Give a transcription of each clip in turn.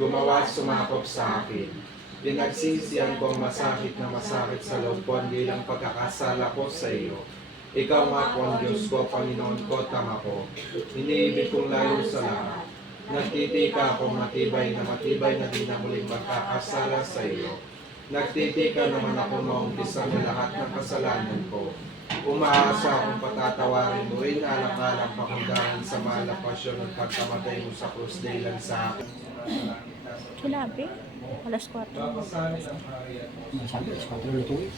gumawa at sumakop sa akin. Pinagsisiyan kong masakit na masakit sa loob ko ang bilang pagkakasala ko sa iyo. Ikaw nga po ang Diyos ko, Panginoon ko, tama ko. Iniibig kong lalo sa lahat. Nagtitika akong matibay na di na muling magkakasala sa iyo. Nagtitika naman ako maumpisa ng lahat ng kasalanan ko. Umaasa akong patatawarin mo, alang-alang pakunggahan sa mahal na pasyon at pagkamatay mo sa krus dahilan sa akin. Sinabi? Alas 4. Sabi, alas 4 luto eh.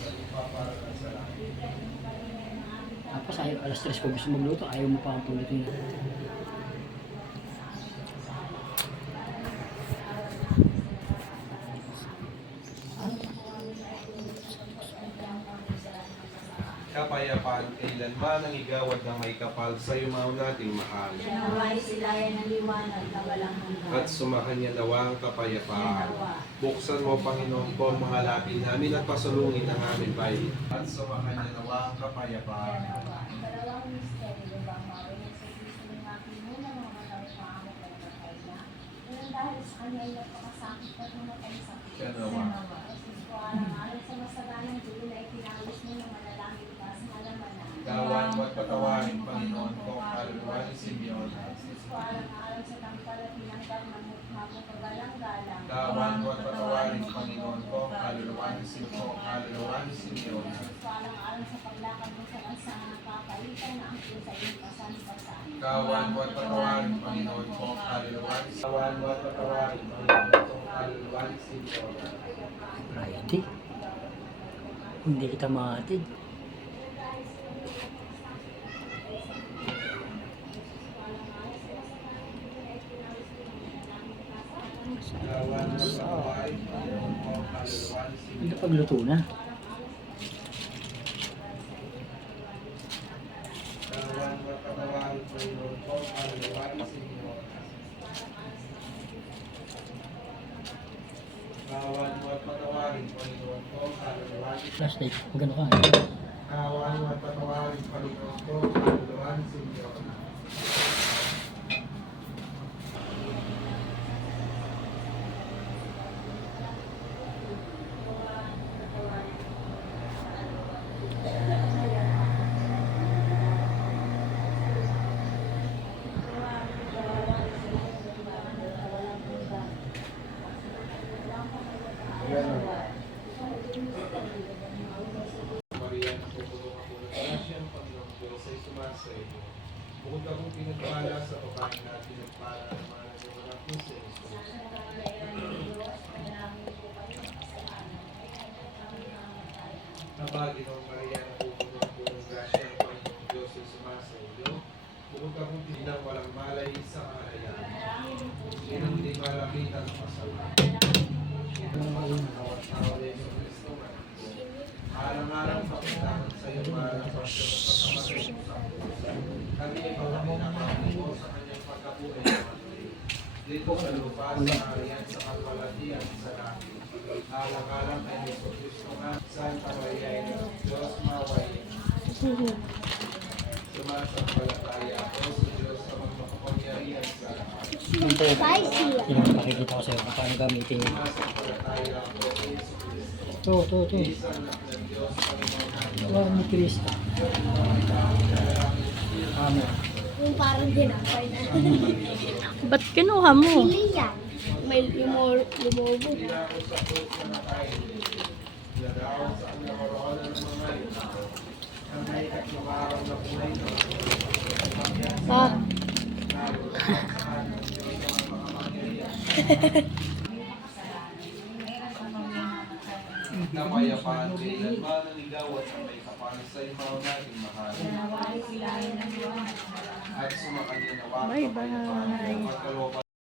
Tapos ayaw, alas 3 ko gusto magluto, ayaw mo pa ang pulutin. Kapayapaan kailanman ang igawad ng may kapal sa yumaw nating mahal. Naway sila yan ng liwanag na walang hanggan. At sumakanya nawa ang kapayapaan. Buksan mo, Panginoon ko, ang mga labi namin at pasulungin ang aming bayi. At sumakanya nawa ang kapayapaan. Ang dalawang misteryo ba mawin sa Kristo ng aking muna mga matawid paamot ng patay niya. Ngunit dahil sa kanya ay napakasakit at namatay sa Siya nawa. Jesus ko alang-alang sa masaganang dulo na itinawis mo ng manalangin ka sa halamanan. Gawan mo at patawarin, Panginoon ko, ang kaluluwa ni Simeon. Jesus ko alang-alang sa tangkal at pinanggal ng mukha mo kagalang-galang. Gawan mo at patawarin, Panginoon ko, ang kaluluwa ni Simeon. Jesus ko alang-alang sa paglakad mo sa bansa na nakapalitan na ang Diyos sa iyong kasan-kasan. Gawan mo at patawarin, Panginoon ko, ang kaluluwa ni Simeon. Gawan mo at patawarin, Panginoon ko, ang kaluluwa ni Simeon. Righty. Hindi kita maatid. Gawan mo at patawarin, Panginoon ko, ang kaluluwa ni Simeon. Hindi pagluto na. Gawan mo at patawarin, Panginoon ko, ang kaluluwa ni Simeon. Gawan mo at patawarin, Panginoon ko, ang kaluluwa ni Simeon. Flashlight, magano ka. Gawan mo at patawarin, Panginoon ko, ang kaluluwa ni Simeon. Maria, napupulong ako ng grasya ng Panginoong Diyos ay sumasa iyo. Bukod akong pinagpala sa babae na pinagpala ng mga nagawanak mo sa Jesus. Nabagi ng Maria, napupulong ako ng grasya ng Panginoong Diyos ay sumasa iyo. Bukod akong tinang walang malay sa kahayan. Sinong hindi malapitan ng kasalanan. Sinong mawat-tawa rin sa Kristo man. Alang-alang pakitaan sa iyo para sa pagkamatay mo sa krus. Kami ay pagkaminakamu sa kanyang pagkabuhay na matay. Dito sa lupa, sa harian, sa kalwalatian, sa langit. Alang-alang kay Yeso Kristo nga, Santa Maria, Ina ng Diyos, maway. Sumasampalataya ako sa Diyos sa mga makapangyarihan sa lahat. Yung pakikita ko sa'yo kung paano gamitin yun. Sumasampalataya ako sa Yeso Kristo. Ito. Isang anak ng Diyos, Panginoon natin. Ito ni Cristo. Amen. Yung parang dinapay na. Ba't kinuha mo? Hindi yan. May lumobo. Nagawang sa kanyang maroonan ng mga ito. Ang may tatlong araw na buhay na Ah, napayapaan kailanman ang igawad ng may kapanan sa imaw nating mahal. Naway sila yan ng liwanag. At sumakanya nawa Bye-bye. kapayapaan ng pagkalooban